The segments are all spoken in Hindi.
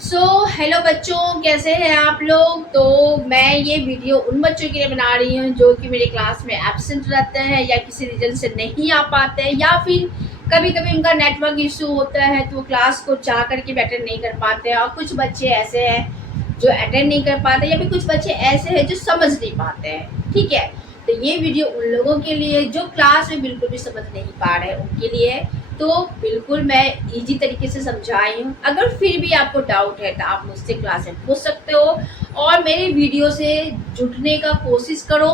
हेलो बच्चों, कैसे हैं आप लोग। तो मैं ये वीडियो उन बच्चों के लिए बना रही हूँ जो कि मेरे क्लास में एब्सेंट रहते हैं या किसी रीजन से नहीं आ पाते हैं, या फिर कभी कभी उनका नेटवर्क इशू होता है तो वो क्लास को चाह करके भी अटेंड नहीं कर पाते हैं। और कुछ बच्चे ऐसे हैं जो अटेंड नहीं कर पाते, या फिर कुछ बच्चे ऐसे हैं जो समझ नहीं पाते हैं। ठीक है, तो ये वीडियो उन लोगों के लिए जो क्लास में बिल्कुल भी समझ नहीं पा रहे हैं उनके लिए है। तो बिल्कुल मैं इजी तरीके से समझाई हूँ। अगर फिर भी आपको डाउट है तो आप मुझसे क्लास में पूछ सकते हो और मेरे वीडियो से जुड़ने का कोशिश करो,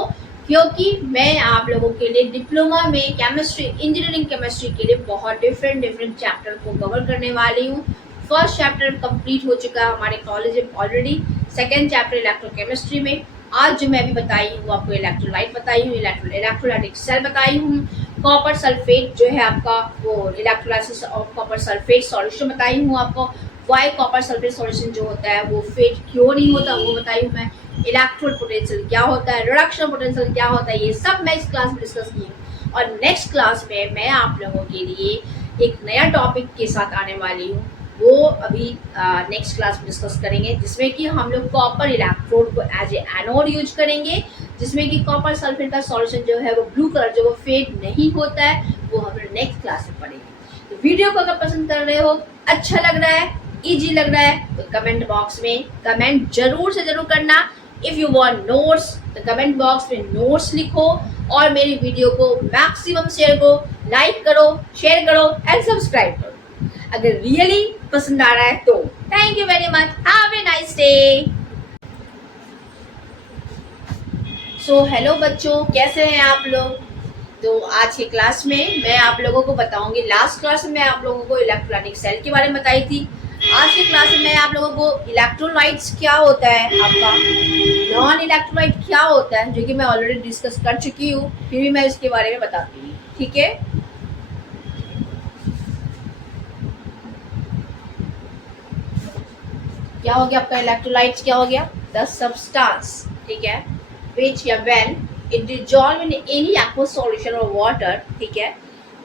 क्योंकि मैं आप लोगों के लिए डिप्लोमा में केमिस्ट्री, इंजीनियरिंग केमिस्ट्री के लिए बहुत डिफरेंट डिफरेंट चैप्टर को कवर करने वाली हूँ। फर्स्ट चैप्टर कंप्लीट हो चुका है हमारे कॉलेज में ऑलरेडी। सेकेंड चैप्टर इलेक्ट्रोकेमिस्ट्री में आज जो मैं अभी बताई हूँ आपको, इलेक्ट्रोलाइट बताई हूँ, इलेक्ट्रोलाइटिक सेल बताई हूँ, कॉपर सल्फेट जो है आपका वो electrolysis of copper sulphate solution बताई हूँ आपको। वाई कॉपर सल्फेट सॉल्यूशन जो होता है वो फेट क्यों नहीं होता वो बताई हूँ मैं। इलेक्ट्रोड पोटेंशियल क्या होता है, रिडक्शन पोटेंशियल क्या होता है, ये सब मैं इस क्लास में डिस्कस की हूँ। और नेक्स्ट क्लास में मैं आप लोगों के लिए एक नया टॉपिक के साथ आने वाली हूँ। वो अभी नेक्स्ट क्लास में डिस्कस करेंगे, जिसमें कि हम लोग कॉपर इलेक्ट्रोड को एज ए एनोड यूज करेंगे, जिसमें कि कॉपर सल्फेट का सॉल्यूशन जो है वो ब्लू कलर जो वो फेड नहीं होता है वो हम लोग नेक्स्ट क्लास में पढ़ेंगे। तो वीडियो को अगर पसंद कर रहे हो, अच्छा लग रहा है, इजी लग रहा है, तो कमेंट बॉक्स में कमेंट जरूर से जरूर करना। इफ़ यू वांट नोट्स तो कमेंट बॉक्स में नोट्स लिखो और मेरी वीडियो को मैक्सिमम शेयर करो, लाइक करो, शेयर करो एंड सब्सक्राइब करो अगर रियली पसंद आ रहा है तो। Thank you very much, have a nice day. Hello बच्चों, कैसे हैं आप लोग। तो आज की क्लास में मैं आप लोगों को बताऊंगी, लास्ट क्लास में मैं आप लोगों को इलेक्ट्रोलाइटिक सेल के बारे में बताई थी। आज की क्लास में मैं आप लोगों को इलेक्ट्रोलाइट्स क्या होता है, आपका नॉन इलेक्ट्रोलाइट क्या होता है, जो कि मैं ऑलरेडी डिस्कस कर चुकी हूँ, फिर भी मैं इसके बारे में बताती हूँ। ठीक है, क्या हो गया आपका इलेक्ट्रोलाइट्स, क्या हो गया, द सब्सटेंस, ठीक है, विच या when it dissolve in any aqueous solution और वाटर, ठीक है,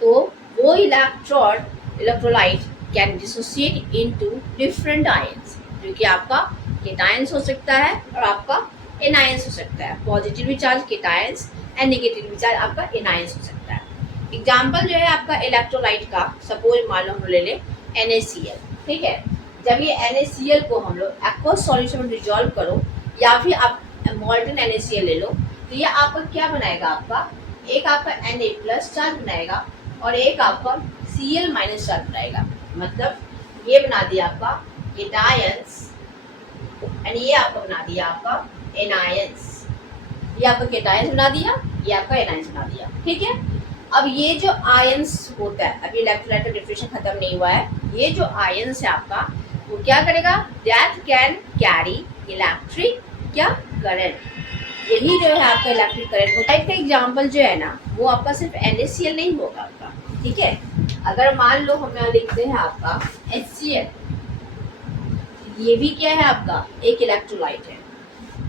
तो वो electrolyte can dissociate into different ions, जो कि आपका केटायंस हो सकता है और आपका एनायंस हो सकता है। Positively charge cations and negatively charge आपका एनायंस हो सकता है। एग्जाम्पल जो है आपका इलेक्ट्रोलाइट का, सपोज मान लो हम ले लें NaCl, ठीक है। जब ये NaCl को हम लोग एक्वस सॉल्यूशन में डिजॉल्व करो, या फिर आप मॉल्टन NaCl ले लो, तो ये आपका क्या बनाएगा, आपका एक आपका Na प्लस चार्ज बनाएगा और एक आपका Cl माइनस चार्ज बनाएगा। मतलब ये बना दिया आपका केटायंस एंड ये आपका बना दिया आपका एनायंस। ये आपका केटायंस बना दिया, ये आपका एनायंस बना दिया, ठीक है। अब ये जो आयंस होता है, अभी इलेक्ट्रोलाइट का डिफिनेशन खत्म नहीं हुआ है, ये जो आयंस है आपका वो क्या करेगा, दैट कैन कैरी इलेक्ट्रिक क्या करंट। यही जो है आपका इलेक्ट्रिक करंट होता है। का एग्जांपल जो है ना वो आपका सिर्फ NaCl नहीं होगा आपका, ठीक है। अगर मान लो हम यहाँ लिखते हैं आपका HCl, ये भी क्या है आपका एक इलेक्ट्रोलाइट है।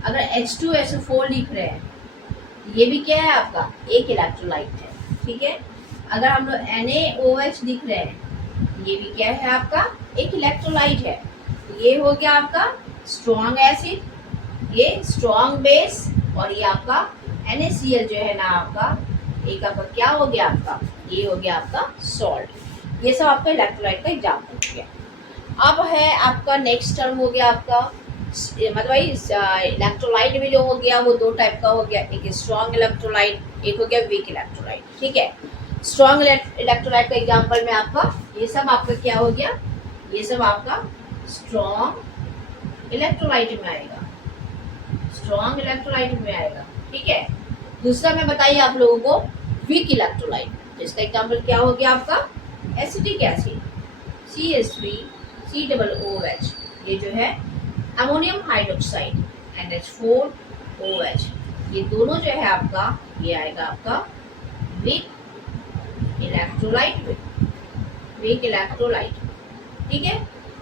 अगर H2SO4 लिख रहे हैं, ये भी क्या है आपका एक इलेक्ट्रोलाइट है, ठीक है। अगर हम लोग NaOH लिख रहे हैं, ये भी क्या है आपका एक इलेक्ट्रोलाइट है। ये हो गया आपका स्ट्रॉन्ग एसिड, ये स्ट्रॉन्ग बेस, और ये आपका NaCl जो है ना आपका एक आपका क्या हो गया, आपका ये हो गया आपका सॉल्ट। ये सब आपका इलेक्ट्रोलाइट का एग्जाम्पल हो गया। अब है आपका नेक्स्ट टर्म हो गया आपका, मतलब इलेक्ट्रोलाइट भी जो हो गया वो दो टाइप का हो गया, एक स्ट्रॉन्ग इलेक्ट्रोलाइट, एक हो गया वीक इलेक्ट्रोलाइट, ठीक है। स्ट्रॉन्ग इलेक्ट्रोलाइट का एग्जांपल में आपका ये सब आपका क्या हो गया, ये सब आपका स्ट्रॉन्ग इलेक्ट्रोलाइट में आएगा, स्ट्रॉन्ग इलेक्ट्रोलाइट में आएगा, ठीक है। दूसरा मैं बताइए आप लोगों को वीक इलेक्ट्रोलाइट, जिसका एग्जांपल क्या हो गया आपका एसिटिक एसिड CH3COOH, ये जो है अमोनियम हाइड्रोक्साइड NH4OH, ये दोनों जो है आपका ये आएगा आपका वीक इलेक्ट्रोलाइट में, वीक इलेक्ट्रोलाइट, ठीक है।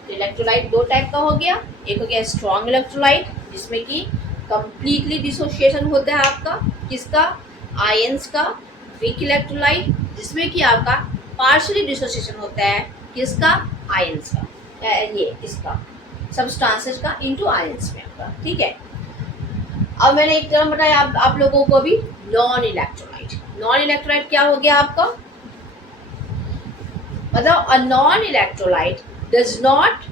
तो इलेक्ट्रोलाइट दो टाइप का हो गया, एक हो गया स्ट्रॉन्ग इलेक्ट्रोलाइट जिसमें कि कंप्लीटली डिसोसिएशन होता है आपका किसका, आयंस का। वीक इलेक्ट्रोलाइट जिसमें कि आपका पार्शियली डिसोसिएशन होता है किसका, आयंस का, ये इसका, सब्सटेंसेस का इनटू आयंस में आपका, ठीक है। अब मैंने एक टर्म बताया आप लोगों को अभी, नॉन इलेक्ट्रोलाइट। नॉन इलेक्ट्रोलाइट क्या हो गया आपका, मतलब a non electrolyte does not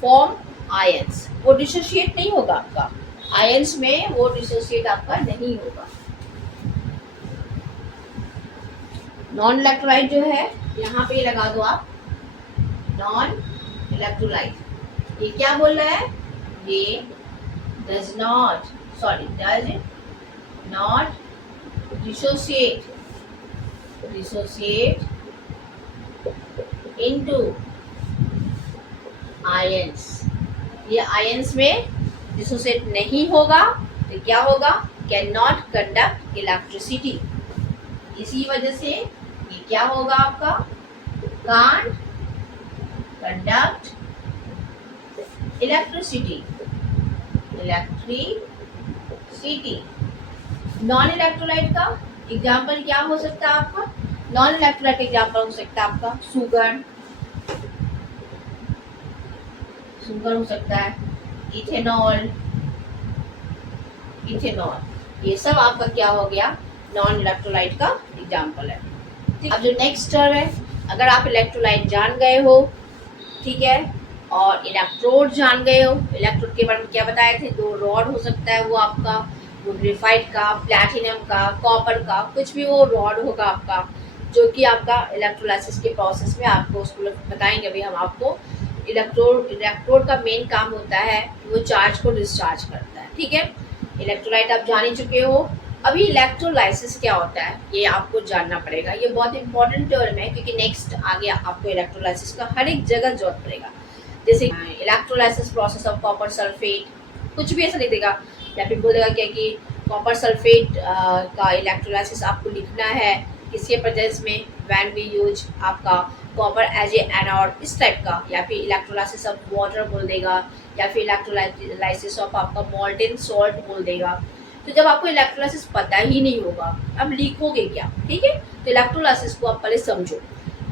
form ions, वो डिसोशिएट नहीं होगा आपका आयंस में, वो डिसोशिएट आपका नहीं होगा। नॉन इलेक्ट्रोलाइट जो है यहाँ पे लगा दो आप, नॉन इलेक्ट्रोलाइट। ये क्या बोल रहा है, ये does not dissociate into ions। ये आयंस में डिसोसिएट नहीं होगा, तो क्या होगा, कैन नॉट कंडक्ट इलेक्ट्रिसिटी। इसी वजह से ये क्या होगा आपका, can't conduct electricity. Non electrolyte का एग्जाम्पल क्या हो सकता है आपका, नॉन इलेक्ट्रोलाइट का एग्जाम्पल हो सकता है आपका सुगर हो सकता है, इथेनॉल, ये सब आपका क्या हो गया, नॉन इलेक्ट्रोलाइट का एग्जाम्पल है। अब जो नेक्स्ट टर्म है, अगर आप इलेक्ट्रोलाइट जान गए हो, ठीक है, और इलेक्ट्रोड जान गए हो, इलेक्ट्रोड के बारे में क्या बताए थे, 2 रॉड हो सकता है वो आपका, वो ग्रेफाइट का, प्लैटिनम का, कॉपर का, कुछ भी वो रॉड होगा आपका, जो कि आपका इलेक्ट्रोलाइसिस के प्रोसेस में आपको उसको बताएंगे अभी हम आपको। इलेक्ट्रोड का मेन काम होता है वो चार्ज को डिस्चार्ज करता है, ठीक है। इलेक्ट्रोलाइट आप जान ही चुके हो। अभी इलेक्ट्रोलाइसिस क्या होता है ये आपको जानना पड़ेगा, ये बहुत इंपॉर्टेंट टर्म है, क्योंकि नेक्स्ट आगे आपको इलेक्ट्रोलाइसिस का हर एक जगह जरूरत पड़ेगा। जैसे electrolysis process of copper sulphate, कुछ भी ऐसा लिख देगा, या फिर बोलेगा क्या कि कॉपर सल्फेट का इलेक्ट्रोलाइसिस आपको लिखना है किसके प्रेजेंस में, व्हेन वी यूज आपका कॉपर एज ए एनोड, इस टाइप का, या फिर इलेक्ट्रोलाइसिस ऑफ वाटर बोल देगा, या फिर इलेक्ट्रोलाइसिस ऑफ आपका मॉल्टेन सॉल्ट बोल देगा। तो जब आपको इलेक्ट्रोलाइसिस पता ही नहीं होगा, अब लिखोगे क्या, ठीक है। तो इलेक्ट्रोलाइसिस को आप पहले समझो।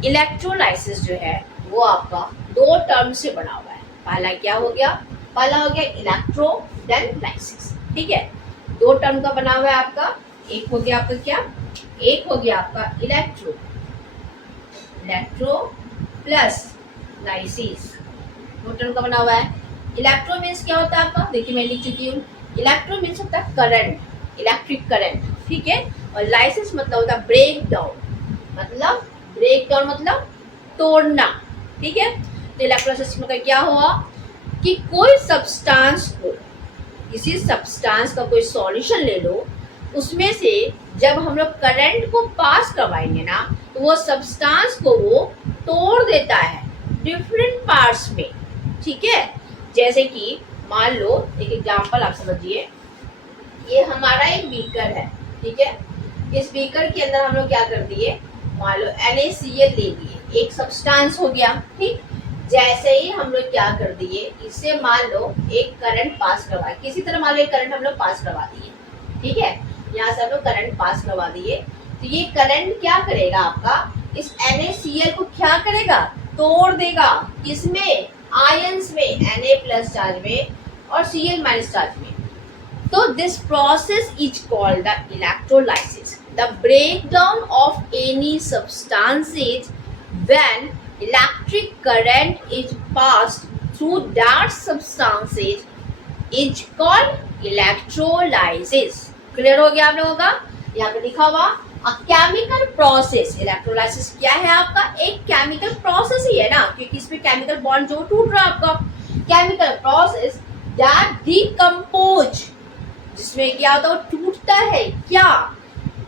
इलेक्ट्रोलाइसिस जो है वो आपका 2 टर्म से बना हुआ है। पहला क्या हो गया, पहला हो गया इलेक्ट्रो, देन लाइसिस, ठीक है। 2 टर्म का बना हुआ है आपका, एक हो गया आपका क्या, एक हो गया आपका इलेक्ट्रो प्लस लाइसिस, 2 टर्म का बना हुआ है। इलेक्ट्रो मीन्स क्या होता है आपका, देखिए मैं लिख चुकी हूँ, इलेक्ट्रो मीन्स होता है करंट, इलेक्ट्रिक करंट, ठीक है। और लाइसिस मतलब होता है ब्रेक डाउन, मतलब तोड़ना, ठीक है। तो इलेक्ट्रोलाइसिस में क्या हुआ कि कोई सब्सटेंस को, किसी सब्सटेंस का कोई सॉल्यूशन ले लो, उसमें से जब हम लोग करंट को पास करवाएंगे ना, तो वो सब्सटेंस को वो तोड़ देता है डिफरेंट पार्ट्स में, ठीक है। जैसे कि मान लो एक एग्जांपल आप समझिए, ये हमारा एक बीकर है, ठीक है। इस बीकर के अंदर हम लोग क्या कर दिए, मान लो NaCl ले लिए, एक सब्सटेंस हो गया, ठीक। जैसे ही हम लोग क्या कर दिए, इससे मान लो एक करंट पास करवाए, किसी तरह मान लो एक करंट हम लोग पास करवा दिए, ठीक है। यहाँ से हम लोग करंट पास करवा दिए, तो ये करंट क्या करेगा आपका, इस NaCl को क्या करेगा, तोड़ देगा, किसमें, आयंस में, Na+ चार्ज में और Cl- चार्ज में। तो this process is called the electrolysis, the breakdown of any substances when electric current is passed through that substances is called electrolysis। Clear हो गया आप लोगों का, यहाँ पे लिखा हुआ a chemical process। इलेक्ट्रोलाइसिस क्या है आपका, एक केमिकल प्रोसेस ही है ना, क्योंकि इसमें केमिकल बॉन्ड जो टूट रहा है आपका, केमिकल प्रोसेस दैट डिकम्पोज, जिसमें क्या होता है, वो टूटता है क्या,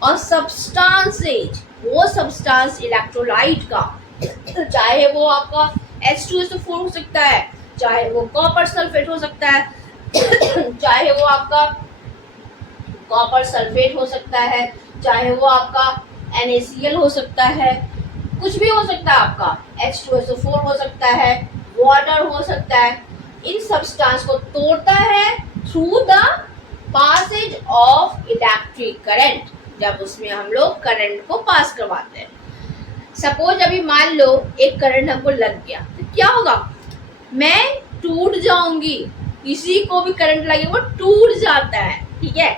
और सब्सटेंसेज, वो सब्सटेंस इलेक्ट्रोलाइट का, चाहे वो आपका H2SO4 हो सकता है, चाहे वो कॉपर सल्फेट हो सकता है, चाहे वो आपका कॉपर सल्फेट हो सकता है, चाहे वो आपका NaCl हो सकता है, कुछ भी हो सकता है आपका, H2SO4 हो सकता है, वाटर हो सकता है। इन सब्सटेंस को तोड़ता है through the passage of electric current, जब उसमें हम लोग करंट को पास करवाते हैं। सपोज अभी मान लो एक करंट हमको लग गया, तो क्या होगा, मैं टूट जाऊंगी, किसी को भी करंट लगे वो टूट जाता है, ठीक है।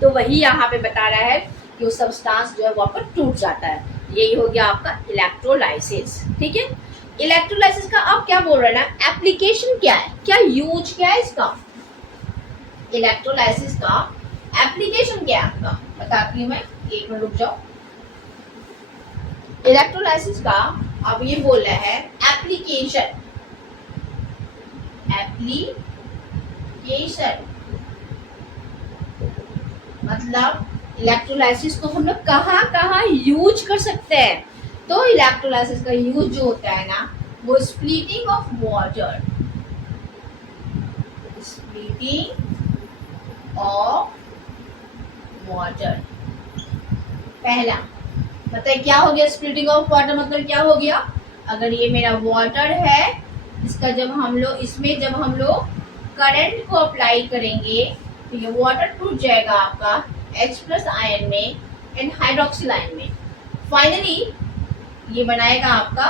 तो वही यहाँ पे बता रहा है कि वो सब्सटेंस जो है वो आपका टूट जाता है। यही हो गया आपका इलेक्ट्रोलाइसिस, ठीक है। इलेक्ट्रोलाइसिस का आप क्या बोल रहे हैं ना, एप्लीकेशन क्या है, क्या यूज क्या है इसका, इलेक्ट्रोलाइसिस का एप्लीकेशन क्या है आपका, बताती हूँ मैं, एक मिनट रुक जाओ। इलेक्ट्रोलाइसिस का अब ये बोल रहा है एप्लीकेशन, एप्लीकेशन मतलब इलेक्ट्रोलाइसिस को हम लोग कहाँ कहाँ यूज कर सकते हैं। तो इलेक्ट्रोलाइसिस का यूज जो होता है ना, वो splitting of water, splitting of water. पहला मतलब क्या हो गया, स्प्लिटिंग ऑफ वाटर मतलब क्या हो गया, अगर ये मेरा वाटर है, इसका जब हम लोग इसमें जब हम लोग करंट को अप्लाई करेंगे तो ये वाटर टूट जाएगा आपका H+ आयन में एंड हाइड्रोक्सिल आयन में। फाइनली ये बनाएगा आपका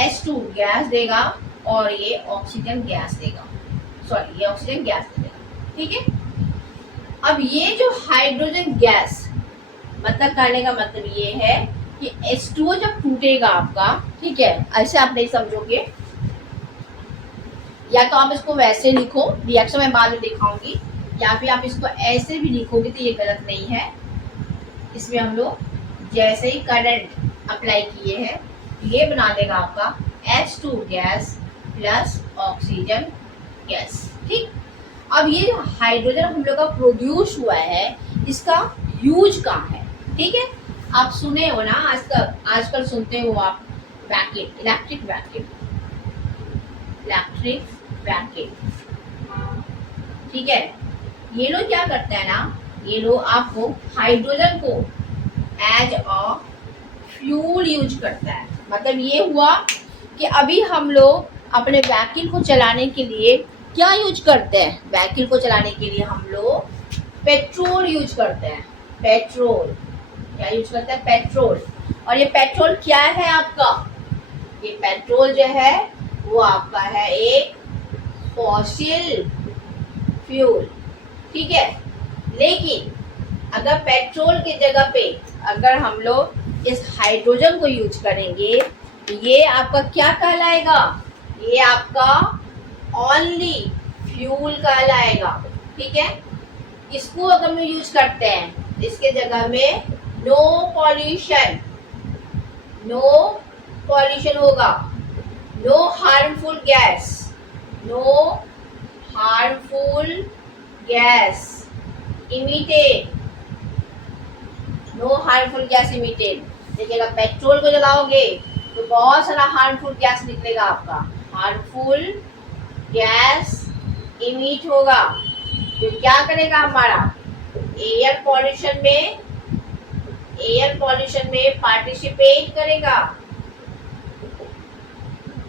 H2 गैस देगा और ये ऑक्सीजन गैस देगा, सॉरी ये ऑक्सीजन गैस देगा, ठीक है। अब ये जो हाइड्रोजन गैस मतलब कहने का मतलब ये है कि H2O जब टूटेगा आपका, ठीक है, ऐसे आप नहीं समझोगे, या तो आप इसको वैसे लिखो, रिएक्शन मैं बाद में दिखाऊंगी, या फिर आप इसको ऐसे भी लिखोगे तो ये गलत नहीं है। इसमें हम लोग जैसे ही करंट अप्लाई किए हैं ये बना देगा आपका H2 gas plus oxygen gas, ठीक। अब ये हाइड्रोजन हम लोग का प्रोड्यूस हुआ है, इसका यूज कहाँ है, ठीक है। आप सुने हो ना आजकल सुनते हो आप vacuum, electric vacuum, electric vacuum, ठीक है। ये लोग क्या करते हैं ना, ये लोग आपको हाइड्रोजन को एज अ फ्यूल यूज करता है। मतलब ये हुआ कि अभी हम लोग अपने वैक्यूम को चलाने के लिए क्या यूज करते हैं, वैक्यूम को चलाने के लिए हम लोग पेट्रोल यूज करते हैं, पेट्रोल क्या यूज करते हैं, पेट्रोल। और ये पेट्रोल क्या है आपका, ये पेट्रोल जो है वो आपका है एक फॉसिल फ्यूल, ठीक है। लेकिन अगर पेट्रोल की जगह पे अगर हम लोग इस हाइड्रोजन को यूज करेंगे तो ये आपका क्या कहलाएगा, ये आपका ओनली फ्यूल कहलाएगा, ठीक है। इसको अगर हम यूज करते हैं इसके जगह में नो पॉल्यूशन, नो पॉल्यूशन होगा, no harmful gas, no harmful gas emitted, no harmful gas emitted. देखिए अगर पेट्रोल को जलाओगे तो बहुत सारा हार्मफुल गैस निकलेगा आपका, हार्मफुल गैस इमिट होगा, तो क्या करेगा हमारा एयर पॉल्यूशन में पार्टिसिपेट करेगा।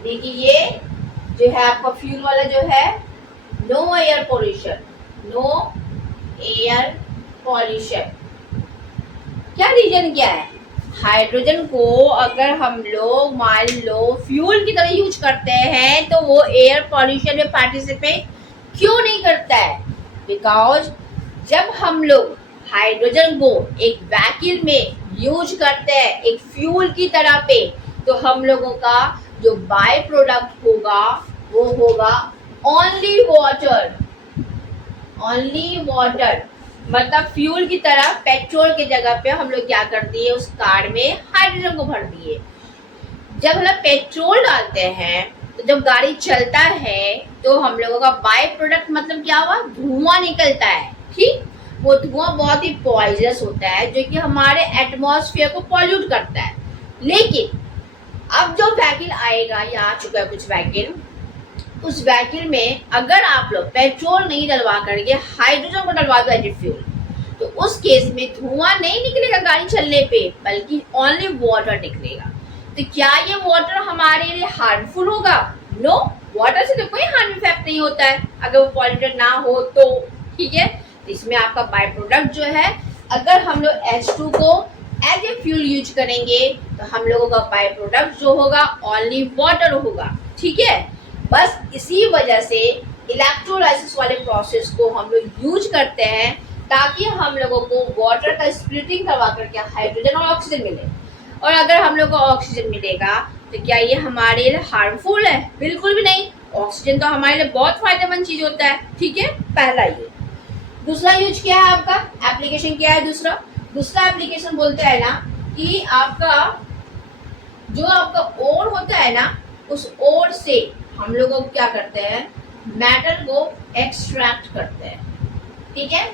देखिए ये जो है आपका फ्यूल वाला जो है no air pollution, no air pollution. क्या रीजन क्या है, हाइड्रोजन को अगर हम लोग मान लो फ्यूल की तरह यूज करते हैं तो वो एयर पॉल्यूशन में पार्टिसिपेट क्यों नहीं करता है, बिकॉज जब हम लोग हाइड्रोजन को एक वैक्यूम में यूज करते हैं एक फ्यूल की तरह पे, तो हम लोगों का जो बाय प्रोडक्ट होगा वो होगा ओनली वाटर, ओनली वाटर। मतलब फ्यूल की तरह पेट्रोल की जगह पे हम लोग क्या कर दिए, उस कार में हाइड्रोजन को भर दिए। जब हम लोग पेट्रोल डालते हैं तो जब गाड़ी चलता है तो हम लोगों का बाय प्रोडक्ट मतलब क्या हुआ, धुआं निकलता है, ठीक। वो धुआं बहुत ही पॉइजनस होता है जो कि हमारे एटमॉस्फेयर को पॉल्यूट करता है। लेकिन अब जो वैक्यूम आएगा या आ चुका है कुछ वैक्यूम, उस वैक्यूम में अगर आप लोग पेट्रोल नहीं डलवा करके हाइड्रोजन को डलवा दो एज ए फ्यूल, तो उस केस में धुआं नहीं निकलेगा गाड़ी चलने पे, बल्कि ओनली वाटर निकलेगा। तो क्या ये वाटर हमारे लिए हार्मफुल होगा, नो, वाटर से तो कोई हार्म इफेक्ट नहीं होता है अगर वो पॉल्यूटेड ना हो तो, ठीक है। इसमें आपका बाय प्रोडक्ट जो है, अगर हम लोग H2 को एज ए फ्यूल यूज करेंगे तो हम लोगों का बाय प्रोडक्ट जो होगा ओनली वाटर होगा, ठीक है। बस इसी वजह से इलेक्ट्रोलाइसिस वाले प्रोसेस को हम लोग यूज करते हैं ताकि हम लोगों को वाटर का स्प्लिटिंग करवा करके हाइड्रोजन और ऑक्सीजन मिले। और अगर हम लोग को ऑक्सीजन मिलेगा तो क्या ये हमारे लिए हार्मफुल है? बिल्कुल भी नहीं। ऑक्सीजन तो हमारे लिए बहुत फायदेमंद चीज होता है। ठीक है, पहला ये। दूसरा यूज क्या है आपका, एप्लीकेशन क्या है दूसरा? दूसरा एप्लीकेशन बोलते हैं ना कि आपका जो आपका ओर होता है ना, उस ओर से हम लोग क्या करते हैं, मेटल को एक्सट्रैक्ट करते हैं। ठीक है,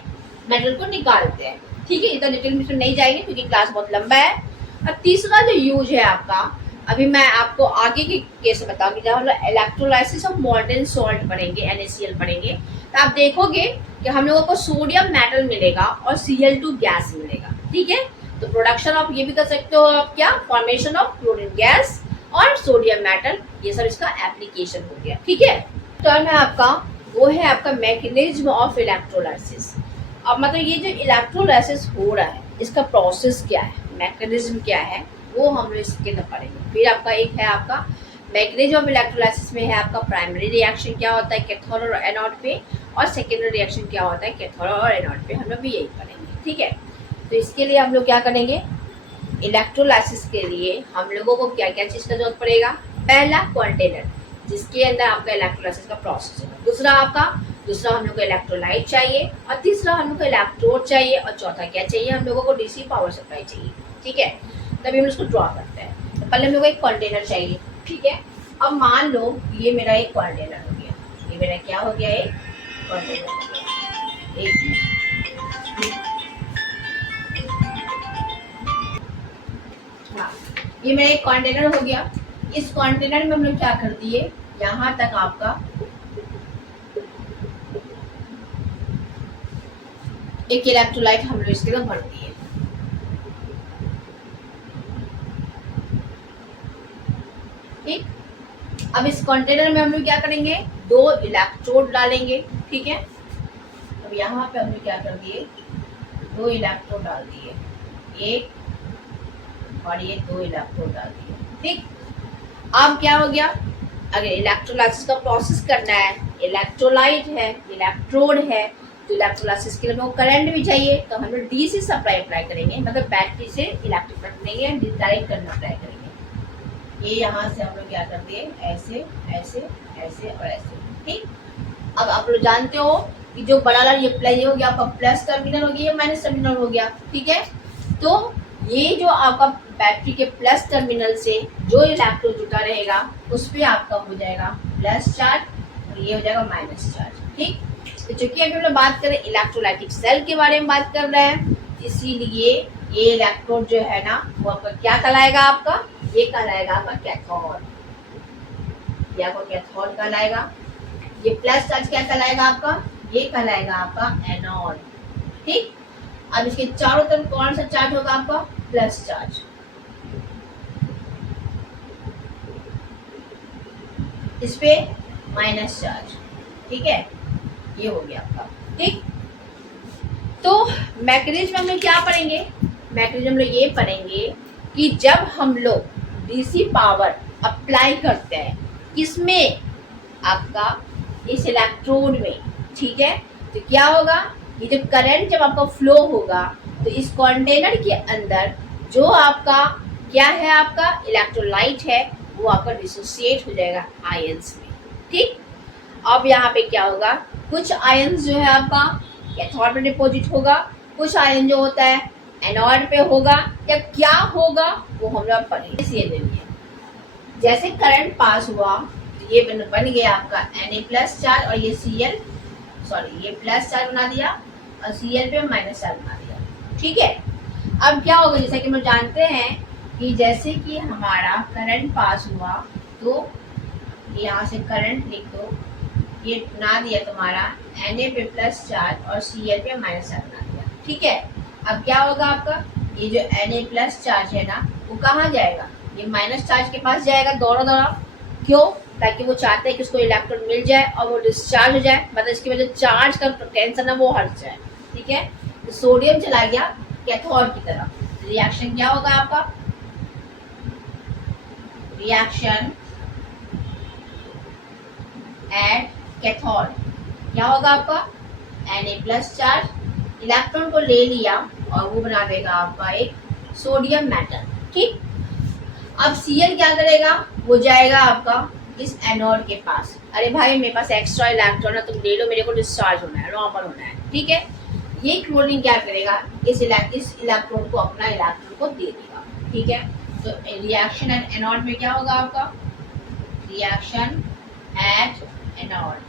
मेटल को निकालते हैं। ठीक है, इतना डिटेल में नहीं जाएंगे क्योंकि क्लास बहुत लंबा है। अब तीसरा जो यूज है आपका, अभी मैं आपको आगे के केस में बताऊंगी जब हम लोग इलेक्ट्रोलाइसिस ऑफ मॉल्टन सॉल्ट बनेंगे, NaCl बनेंगे, तो आप देखोगे कि हम लोगों को सोडियम मेटल मिलेगा और Cl2 गैस मिलेगा। ठीक है, तो प्रोडक्शन ऑफ ये भी कर सकते हो आप क्या, फॉर्मेशन ऑफ क्लोरीन गैस और सोडियम मेटल, ये सब इसका एप्लीकेशन हो गया। ठीक है, टर्म है आपका, वो है आपका मैकेनिज्म ऑफ इलेक्ट्रोलाइसिस। अब मतलब ये जो इलेक्ट्रोलाइसिस हो रहा है इसका प्रोसेस क्या है, मैकेनिज्म क्या है, वो हम लोग इसके अंदर पढ़ेंगे। फिर आपका एक है आपका मैकेनिज्म ऑफ इलेक्ट्रोलाइसिस में है आपका प्राइमरी रिएक्शन क्या होता है कैथोड और एनोड पे, और सेकेंडरी रिएक्शन क्या होता है कैथोड और एनोड पे, हम लोग भी यही पढ़ेंगे। ठीक है, तो इसके लिए हम लोग क्या करेंगे, इलेक्ट्रोलाइसिस के लिए हम लोगों को क्या क्या चीज़ का जरूरत पड़ेगा। पहला कंटेनर जिसके अंदर आपका इलेक्ट्रोलाइसिस का प्रोसेस है। दूसरा हम लोग को इलेक्ट्रोलाइट चाहिए, और तीसरा हम लोग को इलेक्ट्रोड चाहिए, और चौथा क्या चाहिए, हम लोगों को DC पावर सप्लाई चाहिए। ठीक है, तभी हम उसको ड्रॉ करते हैं। तो पहले हम लोग को एक कंटेनर चाहिए। ठीक है, अब मान लो ये मेरा एक कंटेनर हो गया, ये मेरा क्या हो गया, एक कंटेनर हो गया। हाँ, ये मेरा एक कंटेनर हो गया। इस कंटेनर में हम लोग क्या कर दिए, यहाँ तक आपका एक इलेक्ट्रोलाइट हम लोग इसके अंदर भर दिए। ठीक, अब इस कंटेनर में हम लोग क्या करेंगे, 2 इलेक्ट्रोड डालेंगे। ठीक है, अब यहाँ पे हम लोग क्या कर दिए, 2 इलेक्ट्रोड डाल दिए, एक और ये 2 इलेक्ट्रोड डाल दिए। ठीक, अब क्या हो गया, अगर इलेक्ट्रोलाइसिस का प्रोसेस करना है, इलेक्ट्रोलाइट है, इलेक्ट्रोड है, तो इलेक्ट्रोलाइसिस के लिए हमको करंट भी चाहिए, तो हम लोग DC सप्लाई अप्लाई करेंगे, मतलब बैटरी से इलेक्ट्रिक करंट लेंगे, डायरेक्ट करंट अप्लाई करेंगे। ये यहाँ से हम लोग क्या कर दिए, ऐसे ऐसे ऐसे और ऐसे। ठीक, अब आप लोग जानते हो कि जो बड़ा वाला ये प्लस हो गया आपका प्लस टर्मिनल हो गया, माइनस टर्मिनल हो गया। ठीक है, तो ये जो आपका बैटरी के प्लस टर्मिनल से जो इलेक्ट्रोड जुटा रहेगा उस पर आपका हो जाएगा प्लस चार्ज, और ये हो जाएगा माइनस चार्ज। ठीक, तो चूंकि अभी हम लोग बात करें इलेक्ट्रोलाइटिक सेल के बारे में बात कर रहे हैं, इसीलिए ये इलेक्ट्रोड जो है ना वो आपका क्या कहलाएगा, आपका ये कहलाएगा आपका कैथोड, ये आपका कैथोड कहलाएगा। ये प्लस चार्ज क्या कहलाएगा आपका, ये कहलाएगा आपका एनोड। ठीक, अब इसके चारों तरफ कौन सा चार्ज होगा आपका, प्लस चार्ज। इस पे माइनस चार्ज। ठीक है, ये हो गया आपका। ठीक, तो मैकेनिज्म हम लोग क्या पढ़ेंगे, मैकेनिज्म लोग ये पढ़ेंगे कि जब हम लोग DC पावर अप्लाई करते हैं, किसमें, आपका इस इलेक्ट्रोड में। ठीक है, तो क्या होगा, ये जो करंट जब आपका फ्लो होगा तो इस कंटेनर के अंदर जो आपका क्या है, आपका इलेक्ट्रोलाइट है, वो आपका डिसोसिएट हो जाएगा आयंस में। ठीक, अब यहाँ पे क्या होगा, कुछ आयंस जो है आपका कैथोड पे डिपॉजिट होगा, कुछ आयन जो होता है एनोड पे होगा, या क्या होगा वो हम लोग पढ़ेंगे। जैसे करंट पास हुआ तो ये बन गया आपका Na+ चार्ज, और ये ये प्लस चार्ज बना दिया, और Cl पे माइनस चार्ज बना दिया। ठीक है, अब क्या होगा, जैसा कि हम जानते हैं कि जैसे कि हमारा करंट पास हुआ तो यहाँ से करंट लिख दो, ये बना दिया तुम्हारा Na पे प्लस चार्ज और Cl पे माइनस चार्ज बना दिया। ठीक है, अब क्या होगा आपका, ये जो Na+ चार्ज है ना वो कहाँ जाएगा, ये माइनस चार्ज के पास जाएगा दौड़ा। क्यों, ताकि वो चाहते हैं कि उसको इलेक्ट्रॉन मिल जाए और वो डिस्चार्ज हो जाए, मतलब इसकी वजह चार्ज का टेंशन है वो हट जाए। ठीक है, तो सोडियम चला गया कैथोड की तरफ, रिएक्शन क्या होगा आपका, रिएक्शन एट कैथोड, क्या होगा आपका Na+ चार्ज, इलेक्ट्रॉन को ले लिया और वो बना देगा आपका एक सोडियम मेटल। ठीक, अब Cl क्या करेगा, वो जाएगा आपका इस एनोड के पास, अरे भाई मेरे पास एक्स्ट्रा इलेक्ट्रॉन है, तुम ले लो, मेरे को डिस्चार्ज होना है, नॉर्मल होना है। ठीक है, ये क्लोरीन क्या करेगा, इस इलेक्ट्रॉन को, अपना इलेक्ट्रॉन को दे देगा। ठीक है, तो रिएक्शन एट एनोड में क्या होगा आपका, रिएक्शन एट एनोड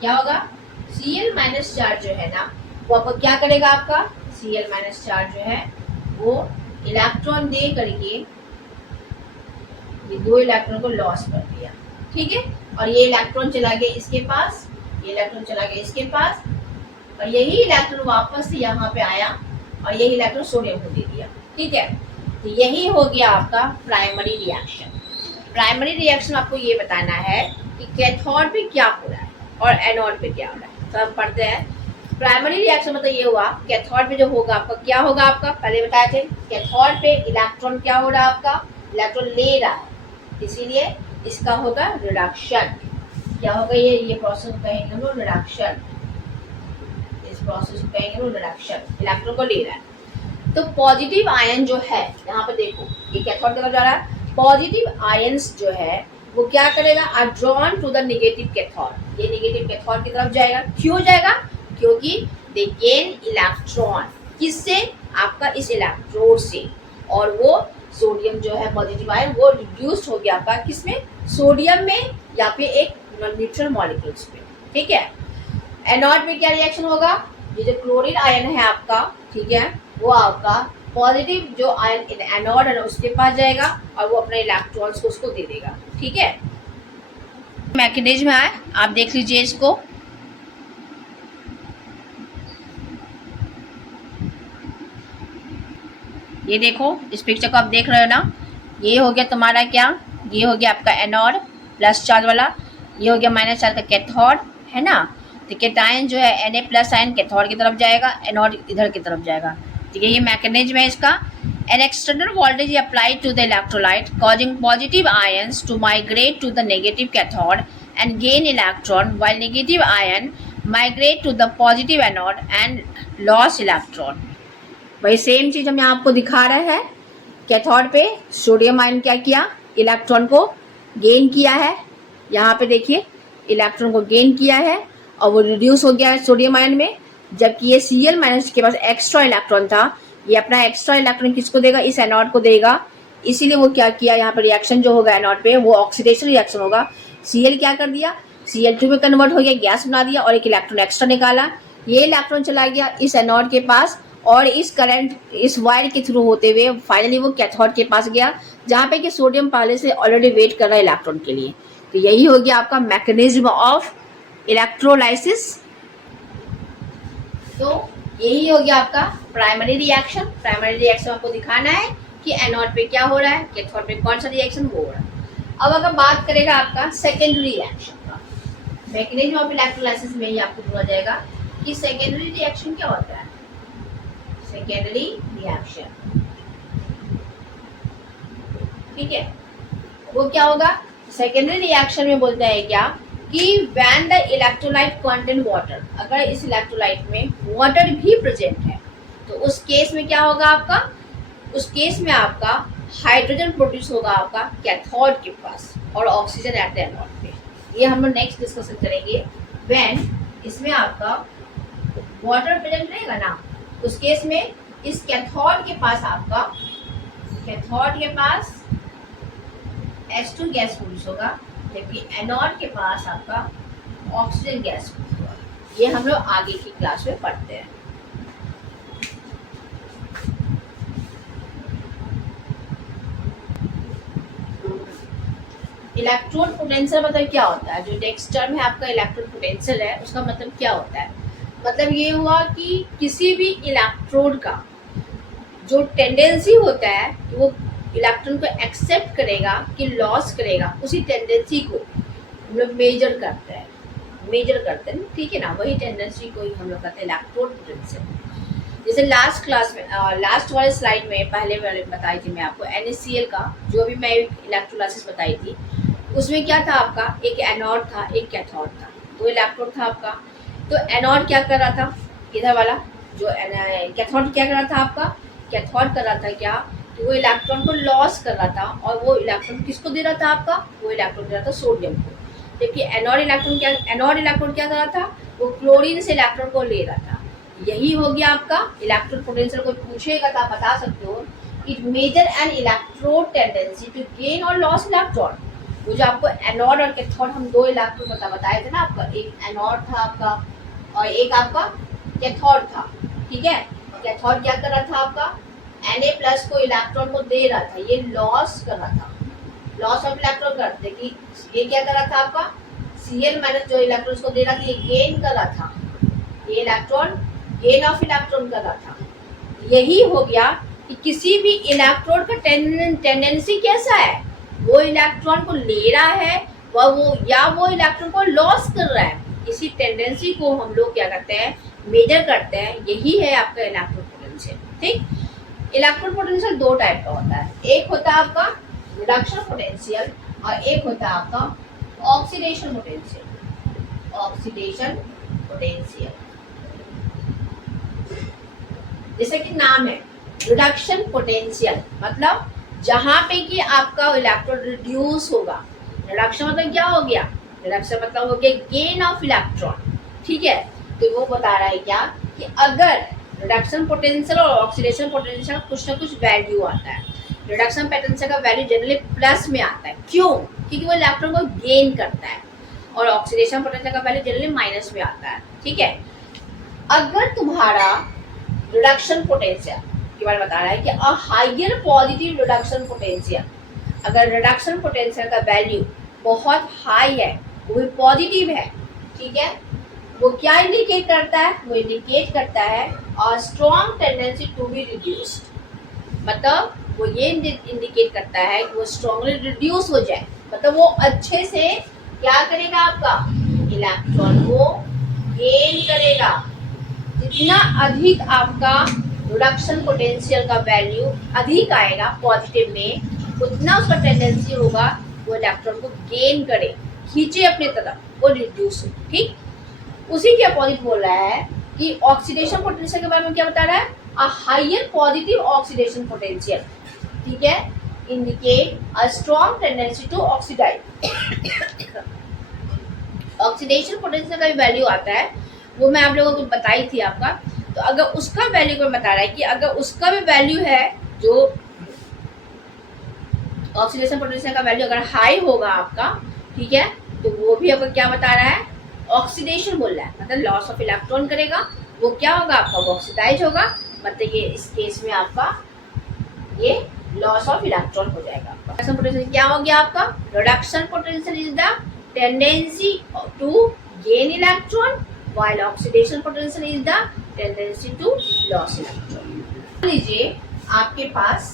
क्या होगा, Cl- चार्ज जो है ना, वो आपको क्या करेगा, आपका Cl- चार्ज जो है वो इलेक्ट्रॉन दे करके ये 2 इलेक्ट्रॉन को लॉस कर दिया। ठीक है, और ये इलेक्ट्रॉन चला गया इसके पास, ये इलेक्ट्रॉन चला गया इसके पास, और यही इलेक्ट्रॉन वापस से यहाँ पे आया और यही इलेक्ट्रॉन सोडियम को दे दिया। ठीक है, तो यही हो गया आपका प्राइमरी रिएक्शन। प्राइमरी रिएक्शन आपको ये बताना है कि कैथोड पे क्या हो रहा है और एनोड पे क्या हो रहा है। तो हम पढ़ते हैं, प्राइमरी रिएक्शन मतलब ये हुआ, कैथोड पे जो होगा आपका क्या होगा, आपका पहले बताए थे, कैथोड पे इलेक्ट्रॉन क्या हो रहा है, आपका इलेक्ट्रॉन ले रहा है, इसीलिए इसका होगा रिडक्शन। क्या होगा, ये प्रोसेस कहेंगे हम लोग रिडक्शन, इस प्रोसेस को कहेंगे हम रिडक्शन, इलेक्ट्रॉन को ले रहा है। तो पॉजिटिव आयन जो है, यहाँ पे देखो ये कैथोड की तरफ जा रहा है, पॉजिटिव आयंस जो है वो क्या करेगा, are drawn to the negative cathode, ये नेगेटिव कैथोड की तरफ जाएगा। क्यों जाएगा, क्योंकि दे गेन इलेक्ट्रॉन, किससे, आपका इस इलेक्ट्रोड से, और वो सोडियम जो है पॉजिटिव आयन वो रिड्यूस्ड हो गया आपका किसमें, सोडियम में या फिर एक न्यूट्रल मॉलिक्यूल्स में। ठीक है, एनोड में क्या रिएक्शन होगा, ये जो क्लोरीन आयन है आपका, ठीक है, वो आपका पॉजिटिव जो आयन एनोड है उसके पास जाएगा और वो अपने इलेक्ट्रॉन्स को उसको दे देगा। ठीक है, मैकेनिज्म है, आप देख लीजिए इसको, ये देखो इस पिक्चर को आप देख रहे हो ना, ये हो गया तुम्हारा क्या, ये हो गया आपका एनोड प्लस चार्ज वाला, ये हो गया माइनस चार्ज का कैथोड, है ना। तो कैटायन जो है Na+ आयन कैथोड की तरफ जाएगा, एनोड इधर की तरफ जाएगा। ठीक है, ये मैकेनिज्म है इसका। An external voltage is applied to the electrolyte, causing positive ions to migrate to the negative cathode and gain electron, while negative ion migrate to the positive anode and loss electron. वही सेम चीज हम यहाँ आपको दिखा रहे हैं, कैथोड पे सोडियम आयन क्या किया, इलेक्ट्रॉन को गेन किया है, यहाँ पे देखिए इलेक्ट्रॉन को गेन किया है और वो रिड्यूस हो गया है सोडियम आयन में, जबकि ये Cl- के पास एक्स्ट्रा इलेक्ट्रॉन था, ये अपना एक्स्ट्रा इलेक्ट्रॉन किसको देगा, इस एनोड को देगा, इसीलिए वो क्या किया, यहाँ पर रिएक्शन जो होगा एनोड पे वो ऑक्सीडेशन रिएक्शन होगा। Cl क्या कर दिया, Cl2 में कन्वर्ट हो गया, गैस बना दिया और एक इलेक्ट्रॉन एक्स्ट्रा निकाला, ये इलेक्ट्रॉन चला गया इस एनोड के पास और इस करंट इस वायर के थ्रू होते हुए फाइनली वो कैथोड के पास गया, जहाँ पे कि सोडियम पहले से ऑलरेडी वेट कर रहा है इलेक्ट्रॉन के लिए। तो यही हो गया आपका मैकेनिज्म ऑफ इलेक्ट्रोलाइसिस। तो यही हो गया आपका प्राइमरी रिएक्शन। प्राइमरी रिएक्शन आपको दिखाना है कि एनोड पे क्या हो रहा है, कैथोड पे कौन सा रिएक्शन हो रहा है। अब अगर बात करेगा आपका सेकेंडरी रिएक्शन का, मैकेनिज्म ऑफ इलेक्ट्रोलाइसिस में ही आपको बोला जाएगा कि सेकेंडरी रिएक्शन क्या होता है। सेकेंडरी रिएक्शन, ठीक है, वो क्या होगा, सेकेंडरी रिएक्शन में बोलते हैं क्या कि when the electrolyte contain water, अगर इस इलेक्ट्रोलाइट में वाटर भी प्रेजेंट है तो उस केस में क्या होगा आपका, उस केस में आपका हाइड्रोजन प्रोड्यूस होगा आपका कैथोड के पास और ऑक्सीजन एट द एनोड पे। ये हम लोग नेक्स्ट डिस्कशन करेंगे। व्हेन इसमें आपका वाटर प्रेजेंट रहेगा ना, उस केस में इस कैथोड के पास आपका, कैथोड के पास H2 गैस प्रोड्यूस होगा, जबकि एनोड के पास आपका ऑक्सीजन गैस प्रोड्यूस होगा। ये हम लोग आगे की क्लास में पढ़ते हैं। इलेक्ट्रोड पोटेंशियल मतलब क्या होता है, जो नेक्स्ट टर्म है आपका इलेक्ट्रोड पोटेंशियल है, उसका मतलब क्या होता है, मतलब ये हुआ कि किसी भी इलेक्ट्रोड का जो टेंडेंसी होता है कि वो इलेक्ट्रॉन को एक्सेप्ट करेगा कि लॉस करेगा, उसी टेंडेंसी को हम लोग मेजर करते हैं, ठीक है ना, वही टेंडेंसी को ही हम लोग कहते हैं इलेक्ट्रोड पोटेंशियल। जैसे लास्ट क्लास में लास्ट वाले स्लाइड में पहले वाले बताई थी मैं आपको NaCl का, जो भी मैं इलेक्ट्रोलाइसिस बताई थी, उसमें क्या था आपका, एक एनोड था एक कैथोड था, दो इलेक्ट्रोड था आपका। तो एनोड क्या कर रहा था, इधर वाला जो कैथोड क्या कर रहा था आपका, कैथोड कर रहा था क्या, तो वो इलेक्ट्रॉन को लॉस कर रहा था, और वो इलेक्ट्रॉन किसको दे रहा था आपका, वो इलेक्ट्रॉन दे रहा था सोडियम को। जबकि एनोड इलेक्ट्रॉन क्या कर रहा था, वो क्लोरीन से इलेक्ट्रॉन को ले रहा था। यही हो गया आपका इलेक्ट्रॉन पोटेंशियल। कोई पूछेगा तो आप बता सकते हो, it measure an electrode tendency to gain और लॉस इलेक्ट्रॉन। वो जो आपको एनोड और कैथोड हम दो इलेक्ट्रॉन बताए थे ना आपका, एक एनोड था आपका और एक आपका कैथोड था, ठीक है। कैथोड क्या कर रहा था आपका, Na+ को इलेक्ट्रॉन को दे रहा था, ये लॉस कर रहा था, लॉस ऑफ इलेक्ट्रॉन करते कि ये क्या कर रहा था आपका, Cl- जो इलेक्ट्रॉन को दे रहा था, ये गेन कर रहा था, ये इलेक्ट्रॉन गेन ऑफ इलेक्ट्रॉन कर रहा था। यही हो गया कि किसी भी इलेक्ट्रोड का टेंडेंसी कैसा है, वो इलेक्ट्रॉन को ले रहा है वो इलेक्ट्रॉन को लॉस कर रहा है। इसी टेंडेंसी को हम लोग क्या करते हैं, मेजर करते हैं। यही है आपका इलेक्ट्रोड पोटेंशियल। ठीक, इलेक्ट्रोड पोटेंशियल दो टाइप का होता है, एक होता है आपका रिडक्शन पोटेंशियल और एक होता है आपका ऑक्सीडेशन पोटेंशियल। ऑक्सीडेशन पोटेंशियल जैसे कि नाम है रिडक्शन पोटेंशियल, मतलब जहां पे कि आपका इलेक्ट्रॉन रिड्यूस होगा। रिडक्शन मतलब क्या हो गया, रिडक्शन मतलब हो गया गेन ऑफ इलेक्ट्रॉन, ठीक है। तो वो बता रहा है क्या कि अगर रिडक्शन पोटेंशियल और ऑक्सीडेशन पोटेंशियल का कुछ ना कुछ वैल्यू आता है। रिडक्शन पोटेंशियल का वैल्यू जनरली प्लस में आता है, क्यों, क्योंकि वो इलेक्ट्रॉन को गेन करता है, और ऑक्सीडेशन पोटेंशियल का वैल्यू जनरली माइनस में आता है, ठीक है। अगर तुम्हारा रिडक्शन पोटेंशियल के बारे में बता रहा है कि a higher positive reduction potential, अगर रिडक्शन पोटेंशियल का वैल्यू बहुत हाई है, वो भी पॉजिटिव है, ठीक है, वो क्या इंडिकेट करता है, वो इंडिकेट करता है a strong tendency to be reduced, मतलब वो ये इंडिकेट करता है कि वो स्ट्रॉन्गली रिड्यूस हो जाए, मतलब वो अच्छे से क्या करेगा, आपका इलेक्ट्रॉन को गेन करेगा। जितना अधिक आपका रिडक्शन पोटेंशियल का वैल्यू अधिक आएगा पॉजिटिव में, उतना उसका टेंडेंसी होगा वो इलेक्ट्रॉन को गेन करे, खींचे अपने तरफ, वो रिड्यूस हो। ठीक, उसी के अपोजिट बोल रहा है कि ऑक्सीडेशन पोटेंशियल के बारे में क्या बता रहा है, a higher positive oxidation potential, ठीक है, indicate a strong tendency to oxidise. Oxidation potential का भी वैल्यू आता है, वो मैं आप लोगों को बताई थी आपका। तो अगर उसका वैल्यू को बता रहा है कि अगर उसका भी वैल्यू है, जो ऑक्सीडेशन पोटेंशियल का वैल्यू अगर हाई होगा आपका, ठीक है, तो वो भी आपको क्या बता रहा है, ऑक्सीडेशन बोल रहा है, मतलब लॉस ऑफ इलेक्ट्रॉन करेगा, वो क्या होगा आपका, वो ऑक्सीडाइज होगा, मतलब ये इस केस में आपका ये लॉस ऑफ इलेक्ट्रॉन हो जाएगा। रिडक्शन पोटेंशियल क्या हो गया आपका, reduction potential is the tendency to gain electron, while oxidation potential is the tendency to lose electron। मान लीजिए आपके पास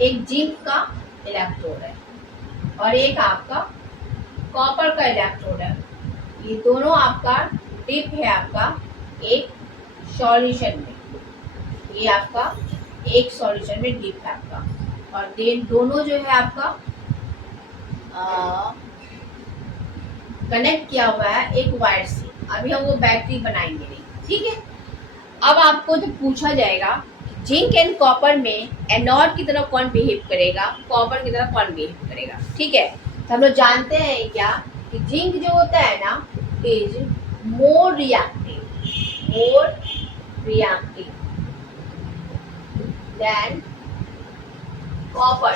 एक जिंक का इलेक्ट्रोड है और एक आपका कॉपर का इलेक्ट्रोड है, ये दोनों आपका डिप है आपका एक सॉल्यूशन में, ये आपका एक सॉल्यूशन में डिप है आपका, और दोनों जो है आपका कनेक्ट किया हुआ है एक वायर से। अभी हम वो बैटरी बनाएंगे नहीं, ठीक है। अब आपको जब पूछा जाएगा जिंक एंड कॉपर में एनोड की तरह कौन बिहेव करेगा, कॉपर की तरह कौन बिहेव करेगा, ठीक है। तो हम लोग जानते हैं क्या कि जिंक जो होता है ना is more reactive than copper.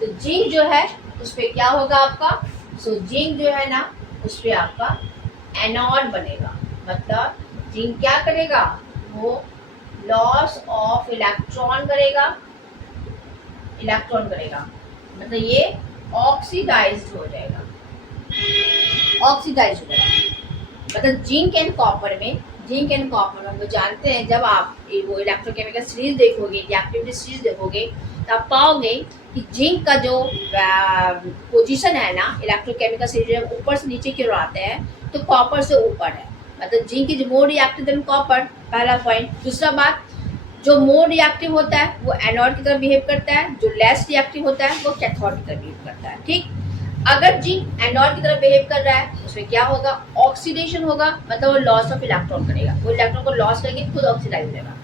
तो जिंक जो है उस पर क्या होगा आपका, सो जिंक जो है ना उस पर आपका एनोड बनेगा, मतलब जिंक क्या करेगा, वो लॉस ऑफ इलेक्ट्रॉन करेगा, मतलब ये ऑक्सीडाइज्ड हो जाएगा, मतलब जिंक एंड कॉपर में हम लोग जानते हैं, जब आप वो इलेक्ट्रोकेमिकल सीरीज देखोगे, रिएक्टिविटी सीरीज देखोगे, तो आप पाओगे कि जिंक का जो पोजीशन है ना इलेक्ट्रोकेमिकल सीरीज में, ऊपर से नीचे की ओर आते हैं, तो कॉपर से ऊपर है, मतलब zinc is more reactive than copper, पहला पॉइंट। दूसरा बात, जो मोर रिएक्टिव होता है वो एनोड की तरह बिहेव करता है, जो लेस रिएक्टिव होता है वो कैथोड की तरह बिहेव करता है, ठीक। अगर जिंक एनोड की तरफ बिहेव कर रहा है उसमें क्या होगा, ऑक्सीडेशन होगा, मतलब वो लॉस ऑफ इलेक्ट्रॉन करेगा, वो इलेक्ट्रॉन को लॉस करके खुद ऑक्सीडाइज हो जाएगा।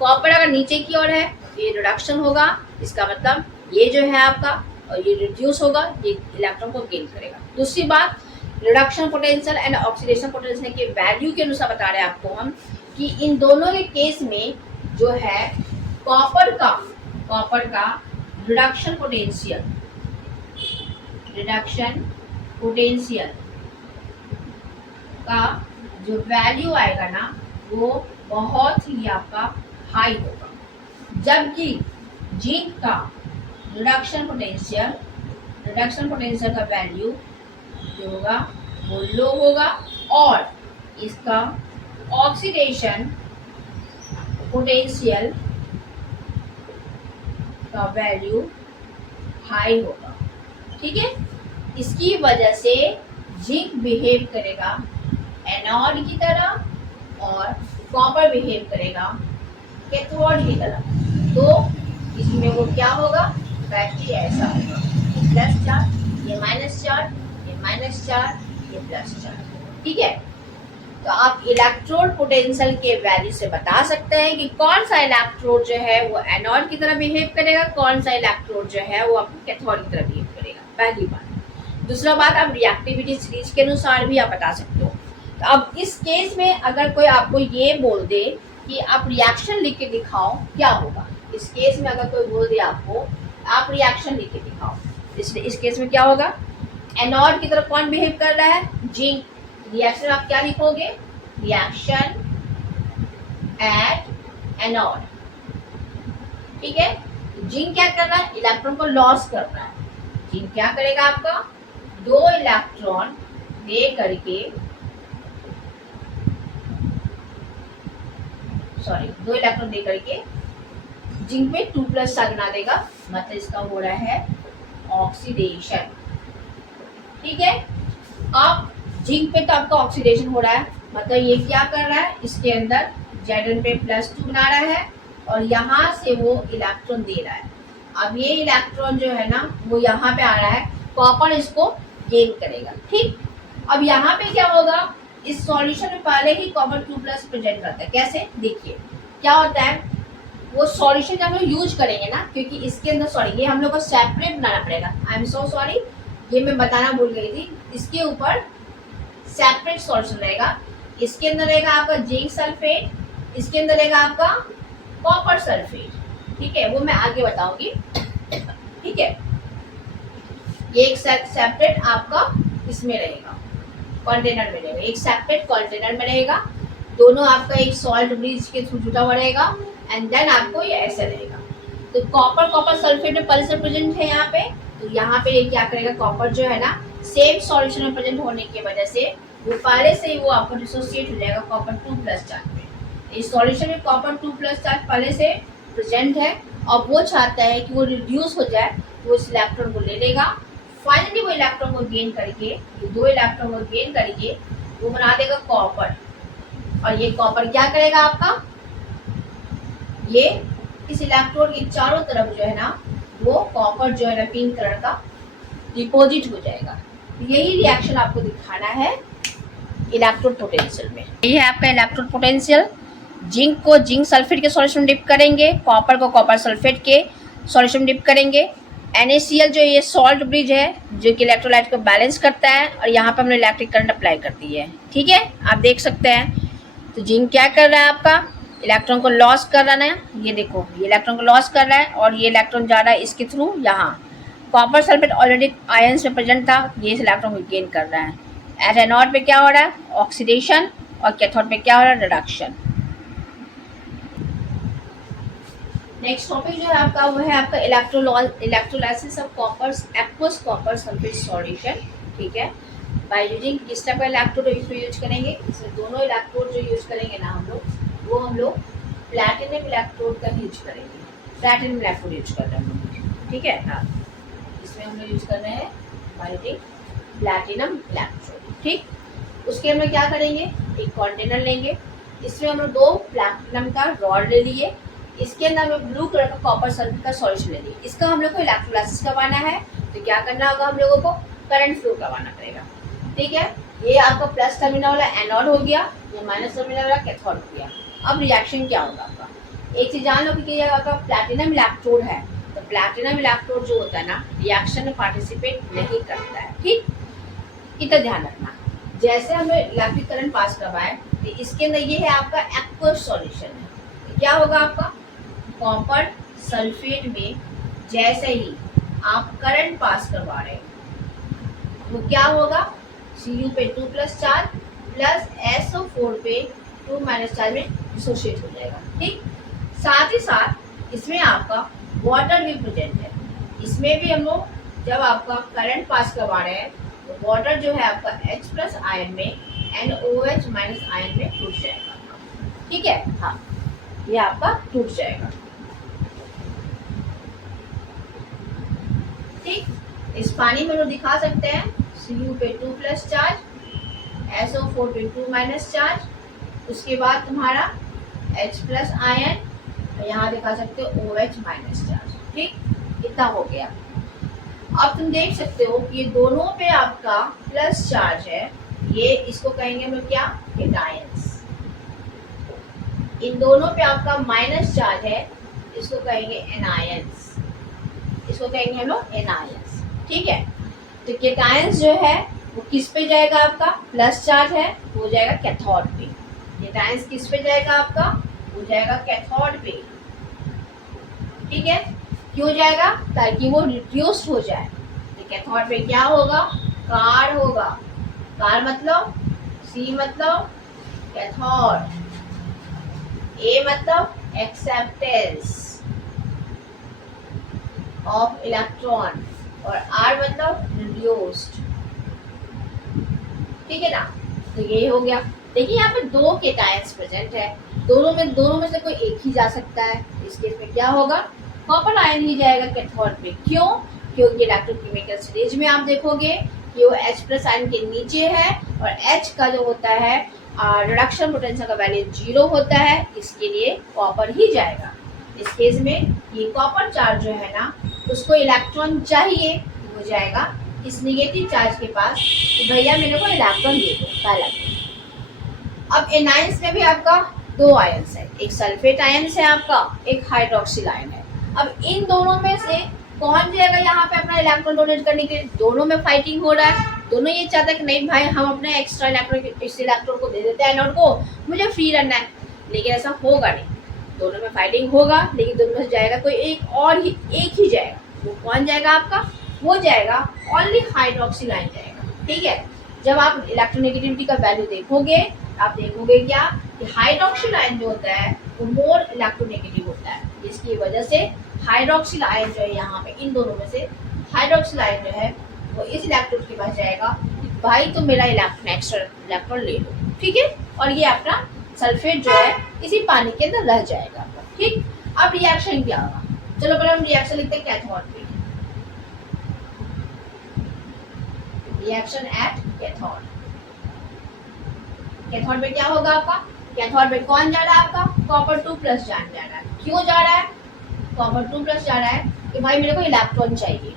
कॉपर अगर नीचे की ओर है तो ये रिडक्शन होगा, इसका मतलब ये जो है आपका और ये रिड्यूस होगा, ये इलेक्ट्रॉन को गेन करेगा। दूसरी बात, reduction potential and oxidation potential के वैल्यू के अनुसार बता रहे हैं आपको हम कि इन दोनों के केस में जो है कॉपर का रिडक्शन पोटेंशियल का जो वैल्यू आएगा ना वो बहुत ही आपका हाई होगा, जबकि जिंक का रिडक्शन पोटेंशियल का वैल्यू जो होगा वो लो होगा और इसका ऑक्सीडेशन पोटेंशियल का वैल्यू हाई होगा। ठीक है, इसकी वजह से जिंक बिहेव करेगा एनोड की तरह और कॉपर बिहेव करेगा कैथोड की तरह। तो इसमें वो क्या होगा, बैटरी ऐसा होगा, प्लस चार्ज, ये माइनस चार्ज, ये माइनस चार्ज, ये प्लस चार्ज। ठीक है, तो आप इलेक्ट्रोड पोटेंशियल के वैल्यू से बता सकते हैं कि कौन सा इलेक्ट्रोड जो है वो एनोड की तरह बिहेव करेगा, कौन सा इलेक्ट्रोड जो है वो आपको कैथोड की तरह बिहेव करेगा, पहली बात। दूसरा बात, आप रिएक्टिविटी सीरीज के अनुसार भी आप बता सकते हो। तो अब इस केस में अगर कोई आपको ये बोल दे कि आप रिएक्शन लिख के दिखाओ क्या होगा, इस केस में अगर कोई बोल दे आपको आप रिएक्शन लिख के दिखाओ, इस केस में क्या होगा, एनोड की तरफ कौन बिहेव कर रहा है, जिंक। रिएक्शन आप क्या लिखोगे, रिएक्शन एट एनोड। ठीक है, जिंक क्या कर रहा है, इलेक्ट्रॉन को लॉस कर रहा है। जिंक क्या करेगा, आपका दो इलेक्ट्रॉन दे करके जिंक में 2+ चार्ज बना देगा, मतलब इसका हो रहा है ऑक्सीडेशन। ठीक है, अब जिंक पे तो आपका ऑक्सीडेशन हो रहा है, मतलब ये क्या कर रहा है, इसके अंदर Zn पे +2 बना रहा है और यहाँ से वो इलेक्ट्रॉन दे रहा है। अब ये इलेक्ट्रॉन जो है ना वो यहाँ पे आ रहा है, कॉपर इसको गेन करेगा। ठीक, अब यहाँ पे क्या होगा, इस सॉल्यूशन में पहले ही कॉपर 2+ प्रेजेंट करता है। कैसे, देखिए क्या होता है, वो सॉल्यूशन जब हम लोग यूज करेंगे ना, क्योंकि इसके अंदर सॉरी ये हम लोग को सेपरेट बनाना पड़ेगा, आई एम सो सॉरी, ये मैं बताना भूल गई थी, इसके ऊपर सेपरेट सॉल्यूशन रहेगा। इसके अंदर रहेगा आपका जिंक सल्फेट, इसके अंदर रहेगा आपका कॉपर सल्फेट। ठीक है, वो मैं आगे बताऊंगी। ठीक है, ये एक सेपरेट आपका इसमें रहेगा, कंटेनर में रहेगा, एक सेपरेट कंटेनर में रहेगा, दोनों आपका एक सॉल्ट ब्रिज के थ्रू जुटा हुआ रहेगा एंड देन आपको ये ऐसे रहेगा। तो कॉपर सल्फेट में पहले से प्रेजेंट है यहाँ पे, तो यहाँ पे ये क्या करेगा, कॉपर जो है ना सेम सॉल्यूशन में प्रेजेंट होने की वजह से वो पहले से ही वो आपको डिसोसिएट हो जाएगा कॉपर 2+ चार्ज में। इस सॉल्यूशन में कॉपर 2+ चार्ज पहले से प्रेजेंट है और वो चाहता है कि वो रिड्यूस हो जाए, वो इस इलेक्ट्रॉन को ले लेगा, फाइनली वो इलेक्ट्रॉन को गेन करके, ये दो इलेक्ट्रॉन को गेन करके वो बना देगा कॉपर। और ये कॉपर क्या करेगा आपका, ये इस इलेक्ट्रोड के चारों तरफ जो है ना वो कॉपर जो है ना पिंक कलर का डिपॉजिट हो जाएगा। यही रिएक्शन आपको दिखाना है इलेक्ट्रोड पोटेंशियल में। ये है आपका इलेक्ट्रोड पोटेंशियल। जिंक को जिंक सल्फेट के सॉल्यूशन डिप करेंगे, कॉपर को कॉपर सल्फेट के सॉल्यूशन डिप करेंगे। NaCl जो ये सॉल्ट ब्रिज है जो कि इलेक्ट्रोलाइट को बैलेंस करता है और यहाँ पर हमने इलेक्ट्रिक करंट अप्लाई कर दी है। ठीक है, आप देख सकते हैं। तो जिंक क्या कर रहा है, आपका इलेक्ट्रॉन को लॉस कर रहा है, ये देखो ये इलेक्ट्रॉन को लॉस कर रहा है और ये इलेक्ट्रॉन जा रहा है इसके थ्रू यहाँ। कॉपर सल्फेट ऑलरेडी आयंस में प्रेजेंट था, ये इस इलेक्ट्रॉन को गेन कर रहा है। एट एनोड पे क्या हो रहा है, ऑक्सीडेशन, और कैथोड पे क्या हो रहा है, रिडक्शन। नेक्स्ट टॉपिक जो है आपका वो है आपका electrolysis of copper aqueous copper sulphate solution. ठीक है, बाय यूजिंग किस टाइप का इलेक्ट्रोड यूज करेंगे, इसमें दोनों इलेक्ट्रोड जो यूज करेंगे ना हम लोग प्लैटिनम इलेक्ट्रोड का यूज करेंगे। प्लैटिनम इलेक्ट्रोड यूज कर रहे हैं हम लोग। ठीक है, हाँ, इसमें हम लोग यूज कर रहे हैं बाय यूजिंग प्लैटिनम इलेक्ट्रोड। ठीक, उसके हम लोग क्या करेंगे, एक कंटेनर लेंगे, इसमें हम लोग 2 प्लैटिनम का रॉड ले लिए, इसके अंदर हमें ब्लू कलर का कॉपर सल्फेट का सॉल्यूशन ले लिया। इसका हम लोग को इलेक्ट्रोलाइसिस करवाना है, तो क्या करना होगा हम लोगों को, करंट फ्लो करवाना पड़ेगा। ठीक है, ये आपका प्लस टर्मिनल वाला एनोड हो गया, ये माइनस टर्मिनल वाला कैथोड हो गया। अब रिएक्शन क्या होगा आपका, एक चीज जान लो कि ये आपका प्लैटिनम इलेक्ट्रोड है, तो प्लैटिनम इलेक्ट्रोड जो होता है ना रिएक्शन में पार्टिसिपेट नहीं करता है। ठीक, इतना ध्यान रखना। जैसे हमें इलेक्ट्रिक करंट पास करवाए तो इसके अंदर ये है आपका एक्वस सॉल्यूशन है। तो क्या होगा आपका, कॉपर सल्फेट में जैसे ही आप करंट पास करवा रहे हैं वो क्या होगा, Cu पे 2+ चार्ज प्लस SO4 पे 2- चार्ज में डिसोशिएट हो जाएगा। ठीक, साथ ही साथ इसमें आपका वाटर भी प्रेजेंट है। इसमें भी हम लोग जब आपका करंट पास करवा रहे हैं तो वाटर जो है आपका H+ आयन में NOH- आयन में टूट जाएगा। ठीक है, हाँ ये आपका टूट जाएगा। ठीक, इस पानी में लोग दिखा सकते हैं Cu पे 2+ चार्ज, SO4 पे 2- चार्ज, उसके बाद तुम्हारा H+ आयन, यहाँ दिखा सकते हो OH- चार्ज। ठीक, इतना हो गया। अब तुम देख सकते हो कि ये दोनों पे आपका प्लस चार्ज है, ये इसको कहेंगे हम लोग क्या, केटायंस। इन दोनों पे आपका माइनस चार्ज है, इसको कहेंगे एनायंस, इसको कहेंगे हम लोग एनायंस। ठीक है, तो केटायंस जो है वो किस पे जाएगा, आपका प्लस चार्ज है वो जाएगा कैथोड पे। केटायंस किस पे जाएगा आपका, वो जाएगा कैथोड पे। ठीक है, क्यों जाएगा, ताकि वो रिड्यूस्ड हो जाए। तो कैथोड पे क्या होगा, कार होगा। कार मतलब C मतलब कैथोड, A मतलब एक्सेप्टेंस ऑफ इलेक्ट्रॉन और R मतलब रिड्यूस्ड। ठीक है ना, तो ये हो गया। देखिए यहाँ पे दो केटायंस प्रेजेंट है, दोनों में से कोई एक ही जा सकता है। इस केस में क्या होगा, कॉपर आयन ही जाएगा कैथोड पे। क्यों, क्योंकि इलेक्ट्रोकेमिकल सीरीज में आप देखोगे कि वो H+ आयन के नीचे है और H का जो होता है रिडक्शन पोटेंशियल का वैल्यू 0 होता है, इसके लिए कॉपर ही जाएगा। इस केस में ये कॉपर चार्ज जो है ना उसको इलेक्ट्रॉन चाहिए, हो जाएगा इस निगेटिव चार्ज के पास कि भैया मेरे को इलेक्ट्रॉन दे दो, पहला। अब एनायंस में भी आपका दो आयंस है, एक सल्फेट आयंस है आपका, एक हाइड्रोक्सिल आयन है। अब इन दोनों में से कौन जाएगा यहाँ पे अपना इलेक्ट्रॉन डोनेट करने के लिए, दोनों में फाइटिंग हो रहा है। दोनों ये चाहते हैं कि नहीं भाई हम अपने एक्स्ट्रा इलेक्ट्रॉन इस इलेक्ट्रॉन को दे देते हैं एनोड को, मुझे फ्री रहना है। लेकिन ऐसा होगा नहीं, दोनों में फाइटिंग होगा, लेकिन दोनों में से जाएगा कोई एक और ही, एक ही जाएगा। वो कौन जाएगा आपका, वो जाएगा ओनली हाइड्रोक्सिल आयन जाएगा। ठीक है, जब आप इलेक्ट्रोनेगेटिविटी का वैल्यू देखोगे आप देखोगे क्या कि हाइड्रोक्सिल आयन जो होता है वो मोर इलेक्ट्रोनेगेटिव होता है। इसकी वजह से हाइड्रोक्सिल आयन जो है यहाँ पे इन दोनों में से हाइड्रोक्सिल आयन जो है वो इस इलेक्ट्रोड के पास जाएगा कि भाई तुम मेरा इलेक्ट्रॉन एक्स्ट्रा इलेक्ट्रॉन ले लो। ठीक है, और ये अपना सल्फेट जो है इसी पानी के अंदर रह जाएगा। ठीक, अब रिएक्शन क्या होगा, चलो पहले हम रिएक्शन लिखते हैं कैथोड पे। रिएक्शन एट कैथोड, कैथोड में क्या होगा आपका, कैथोड में कौन जा रहा है आपका, कॉपर 2+ जा रहा है। क्यों जा रहा है, कॉपर 2+ जा रहा है कि भाई मेरे को इलेक्ट्रॉन चाहिए।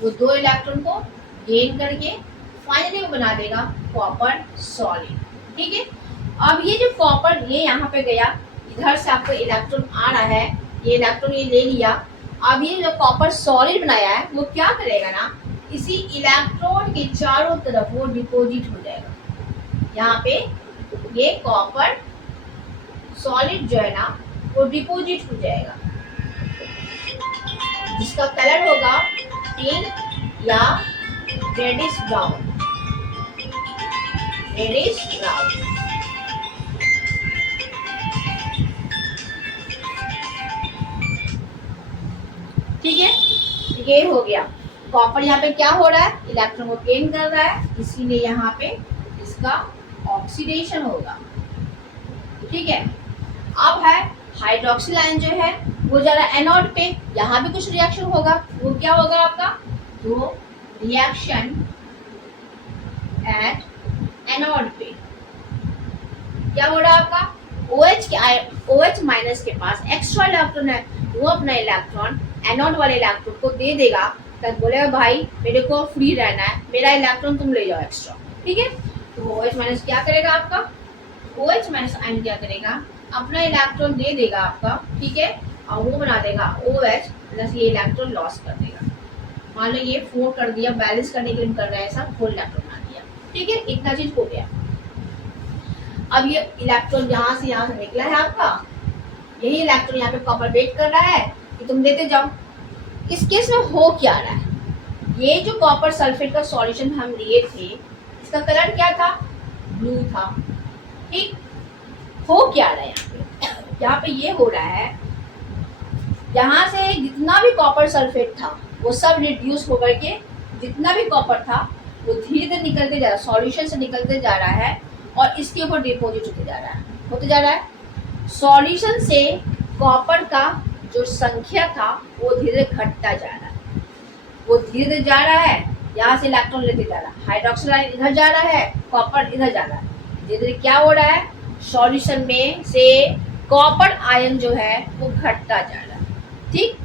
वो दो इलेक्ट्रॉन को गेन करके फाइनली वो बना देगा कॉपर सॉलिड। ठीक है, अब ये जो कॉपर ये यहाँ पे गया, इधर से आपको इलेक्ट्रॉन आ रहा है, ये इलेक्ट्रॉन ये ले लिया। अब ये जो कॉपर सॉलिड बनाया है वो क्या करेगा ना, इसी इलेक्ट्रोड के चारों तरफ वो डिपॉजिट हो जाएगा। यहाँ पे ये कॉपर सॉलिड जो है ना वो डिपॉजिट हो जाएगा, जिसका कलर होगा पिंक या रेडिश ब्राउन, रेडिश ब्राउन। ठीक है, ये हो गया। कॉपर यहाँ पे क्या हो रहा है, इलेक्ट्रॉन को गेन कर रहा है, इसीलिए यहाँ पे इसका ऑक्सीडेशन होगा। ठीक है, अब है हाइड्रोक्सिल आयन जो है वो जा रहा है एनोड पे, यहाँ भी कुछ रिएक्शन होगा। वो क्या होगा आपका, तो रिएक्शन एट एनोड पे क्या हो रहा है आपका, OH- के पास एक्स्ट्रा इलेक्ट्रॉन है, वो अपना इलेक्ट्रॉन एनोड वाले इलेक्ट्रॉन को दे देगा तक बोलेगा भाई मेरे को फ्री रहना है, मेरा इलेक्ट्रॉन तुम ले जाओ एक्स्ट्रा, ठीक है। तो OH माइनस क्या करेगा आपका, OH माइनस आयन क्या करेगा, अपना इलेक्ट्रॉन दे देगा आपका, ठीक है, और वो बना देगा OH प्लस ये इलेक्ट्रॉन लॉस कर देगा। मान लो ये 4 कर दिया, बैलेंस करने के लिए कर रहा है ऐसा, 4 इलेक्ट्रॉन बना दिया, ठीक है, इतना चीज हो गया। अब ये इलेक्ट्रॉन यहाँ से निकला है आपका, यही इलेक्ट्रॉन यहाँ पे कॉपर वेट कर रहा है कि तुम देते जाओ। इस केस में हो क्या रहा है, ये जो कॉपर सल्फेट का सॉल्यूशन हम लिए थे इसका कलर क्या था, ब्लू था, ठीक। हो क्या रहा है यहाँ पे ये हो रहा है, यहाँ से जितना भी कॉपर सल्फेट था वो सब रिड्यूस होकर के जितना भी कॉपर था वो धीरे धीरे निकलते जा रहा है, सॉल्यूशन से निकलते जा रहा है और इसके ऊपर डिपोजिट होते जा रहा है। सॉल्यूशन से कॉपर का जो संख्या था वो धीरे धीरे घटता जा रहा है, वो धीरे धीरे जा रहा है, यहाँ से इलेक्ट्रॉन लेते जा रहा है, हाइड्रोक्सिल आयन इधर जा रहा है, कॉपर इधर जा रहा है, धीरे धीरे क्या हो रहा है, सॉल्यूशन में से कॉपर आयन जो है वो घटता जा रहा है, ठीक।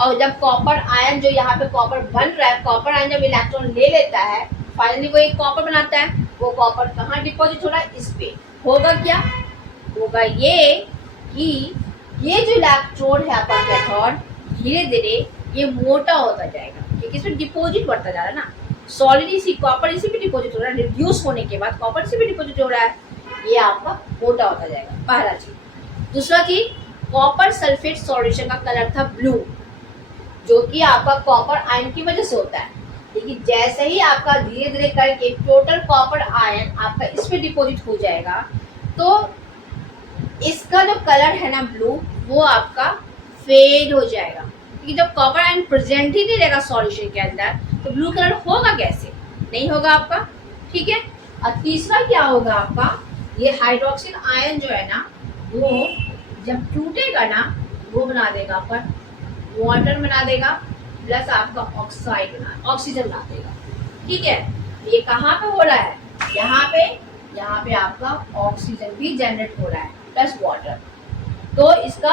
और जब कॉपर आयन जो यहाँ पे कॉपर बन रहा है, कॉपर आयन जब इलेक्ट्रॉन ले लेता है फाइनली वो एक कॉपर बनाता है, वो कॉपर कहाँ डिपॉजिट हो रहा है, इस पे। होगा क्या, होगा ये कि ये जो इलेक्ट्रोड है आपका कैथोड धीरे धीरे ये मोटा होता जाएगा, क्योंकि इसमें डिपॉजिट बढ़ता जा रहा है ना, सॉलिड इसी कॉपर इसी पे डिपॉजिट हो रहा है, रिड्यूस होने के बाद कॉपर इसी पे डिपॉजिट हो रहा है, ये आपका मोटा होता जाएगा, पहला चीज। दूसरा चीज, कॉपर सल्फेट सॉल्यूशन का कलर था ब्लू, जो कि आपका कॉपर आयन की वजह से होता है, लेकिन जैसे ही आपका धीरे धीरे करके टोटल कॉपर आयन आपका इस पे डिपॉजिट हो जाएगा तो इसका जो कलर है ना ब्लू वो आपका फेड हो जाएगा, क्योंकि जब कॉपर आयन प्रेजेंट ही नहीं रहेगा सॉल्यूशन के अंदर तो ब्लू कलर होगा कैसे, नहीं होगा आपका, ठीक है। और तीसरा क्या होगा आपका, ये हाइड्रोक्सिल आयन जो है ना वो जब टूटेगा ना वो बना देगा आपका वाटर बना देगा प्लस आपका ऑक्सीजन बना देगा, ठीक है। ये कहाँ पे हो रहा है, यहाँ पे आपका ऑक्सीजन भी जनरेट हो रहा है प्लस वाटर। तो इसका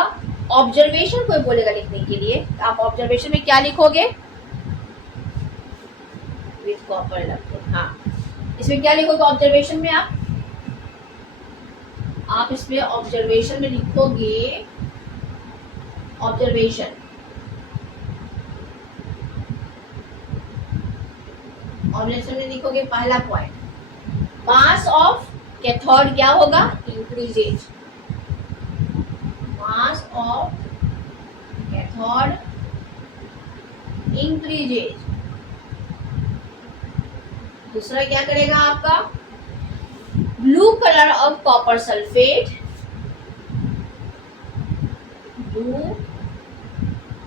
ऑब्जर्वेशन कोई बोलेगा लिखने के लिए, आप ऑब्जर्वेशन में क्या लिखोगे, विथ कॉपर इलेक्ट्रोड, हाँ इसमें क्या लिखोगे ऑब्जर्वेशन में, आप इसमें ऑब्जर्वेशन में लिखोगे, ऑब्जर्वेशन में लिखोगे पहला पॉइंट, मास ऑफ कैथोड क्या होगा, increases, mass of cathode increases. दूसरा क्या करेगा आपका, blue colour of copper sulphate, blue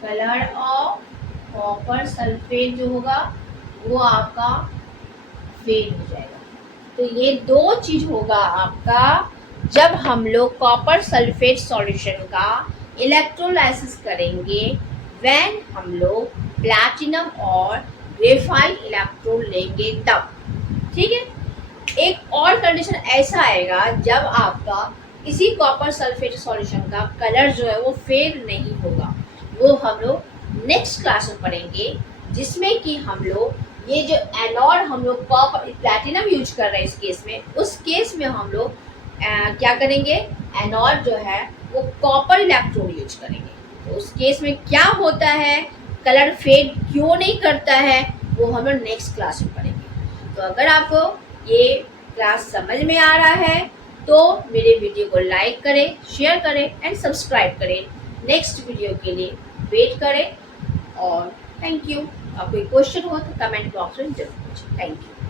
colour of copper sulphate जो होगा वो आपका फेड हो जाएगा। तो ये दो चीज होगा आपका जब हम लोग कॉपर सल्फेट सॉल्यूशन का इलेक्ट्रोलाइसिस करेंगे, व्हेन हम लोग प्लैटिनम और ग्रेफाइट इलेक्ट्रोड लेंगे तब, ठीक है। एक और कंडीशन ऐसा आएगा जब आपका इसी कॉपर सल्फेट सॉल्यूशन का कलर जो है वो फेड नहीं होगा, वो हम लोग नेक्स्ट क्लास में पढ़ेंगे, जिसमें कि हम लोग ये जो एनोड हम लोग कॉपर प्लैटिनम यूज कर रहे हैं इस केस में, उस केस में हम लोग क्या करेंगे, एनोड जो है वो कॉपर इलेक्ट्रोड यूज करेंगे। तो उस केस में क्या होता है, कलर फेड क्यों नहीं करता है, वो हम लोग नेक्स्ट क्लास में पढ़ेंगे। तो अगर आपको ये क्लास समझ में आ रहा है तो मेरे वीडियो को लाइक करें, शेयर करें एंड सब्सक्राइब करें। नेक्स्ट वीडियो के लिए वेट करें और थैंक यू। कोई क्वेश्चन हो तो कमेंट बॉक्स में जरूर पूछें। Thank you.